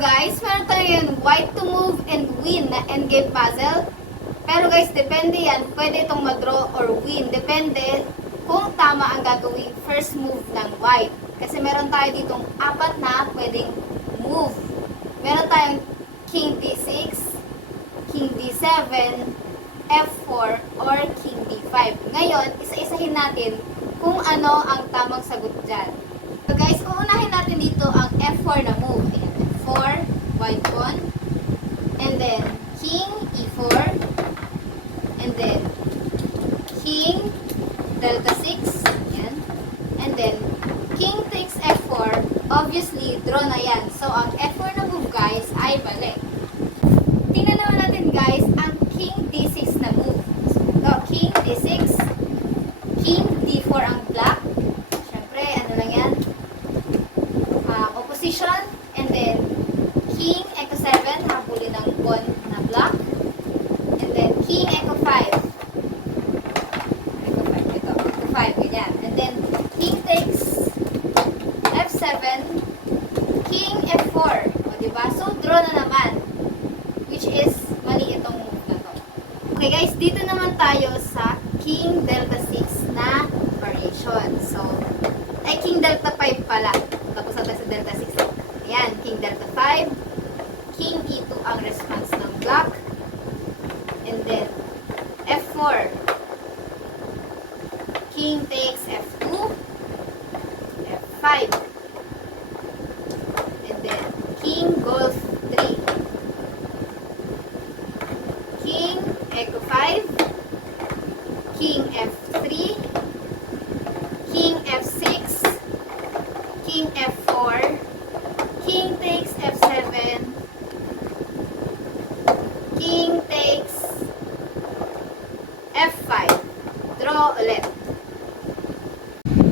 guys, meron tayo yun, white to move and win na endgame puzzle. Pero guys, depende yan. Pwede itong mag-draw or win. Depende kung tama ang gagawing first move ng white. Kasi meron tayo ditong apat na pwedeng move. Meron tayong King D6, King D7, F4, or King D5. Ngayon, isa-isahin natin kung ano ang tamang sagot dyan. So guys, uunahin natin dito ang F4 na move. Ayan, F4, white pawn. And then, King E4. And then, King Delta 6. Ayan. And then, King takes F4. Obviously, draw na yan. So, ang F4 na move guys ay balik. Tingnan naman natin guys ang King D6 na move. So, King D6. King D4 ang black. Siyempre, ano lang yan? Opposition. And then, King Echo 7. Habulin ng pawn na black. And then, King Echo 5. Echo 5. Ito. Echo 5. Ganyan. And then, King takes F7. King F4. O, diba? So, draw na naman. Which is, mali itong move na to. Okay guys, dito naman tayo sa King Delta 6 na variation. So, ay King Delta 5 pala. Tapos natin sa Delta 6. Ayan, King Delta 5. King E2 ang response ng black. And then, F4. King takes F2. F5. And then, King goes 3. King Echo 5. King F3. King F6. King F4. King takes F7. King takes F5. Draw ulit.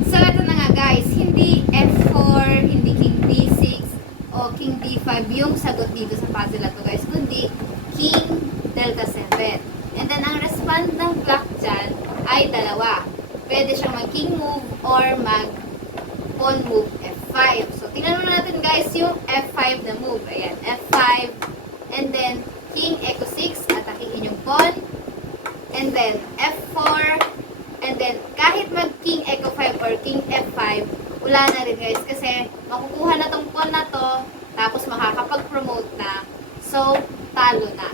So, ito na nga guys. Hindi F4, hindi King D6, o King D5 yung sagot dito sa puzzle na to guys. Kundi King Delta 7. And then, ang response ng black dyan ay dalawa. Pwede siyang mag-king move or mag-pawn move F5. So, tingnan muna natin guys yung F5 na move. Ayan, F5. And then, King Echo 6. Atakihin yung pawn. And then, F4. And then, kahit mag-King Echo 5 or King F5, wala na rin guys. Kasi, makukuha na tong pawn na to. Tapos, makakapag-promote na. So, talo na.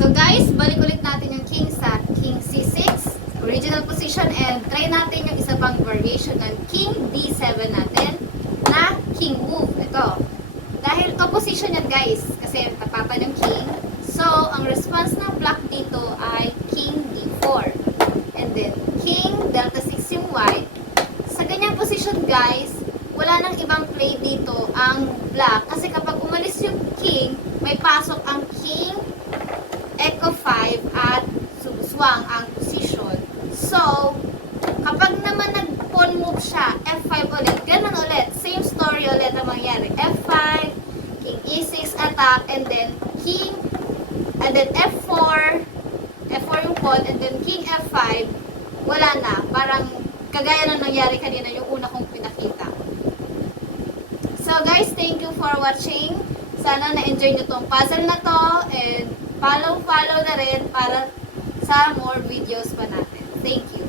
So guys, balik ulit natin yung king sa King C6, original position, and try natin yung isa pang variation ng King D7 natin na king move. Ito. Dahil opposition yan guys, kasi patatan yung king. So, ang response ng black dito ay King D4. And then, King Delta 6 yung white. Sa ganyang position guys, wala nang ibang play dito ang black. Kasi kapag umalis yung king, may pasok ang King Echo 5 at sumuswang ang position. So, kapag naman nag-pawn move siya, F5 ulit, ganun ulit. Same story ulit ang mangyari. F5, King E6 attack, and then King, and then F4, F4 yung pawn, and then King F5, wala na. Parang kagaya ng nangyari kanina, yung una kong pinakita. So guys, thank you for watching. Sana na-enjoy nyo tong puzzle na to, and follow na rin para sa more videos pa natin. Thank you.